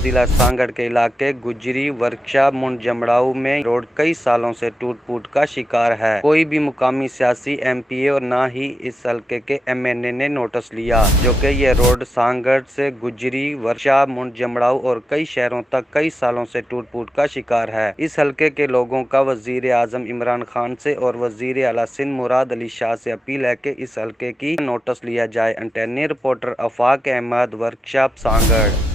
जिला सांगड़ के इलाके गुजरी वर्कशॉप मुंड जमड़ाऊ में रोड कई सालों से टूट-फूट का शिकार है। कोई भी मुकामी सियासी एमपीए और न ही इस हल्के के एमएनए ने नोटिस लिया, जो कि यह रोड सांगड़ से गुजरी वर्कशॉप मुंड जमड़ाऊ और कई शहरों तक कई सालों से टूट-फूट का शिकार है। इस हल्के के लोगों का वजीर आजम इमरान खान से और वजीर आला सिंध मुराद अली शाह से अपील है कि इस हल्के की नोटिस लिया जाए। इंटरनेट रिपोर्टर आफाक अहमद, वर्कशॉप सांगड़।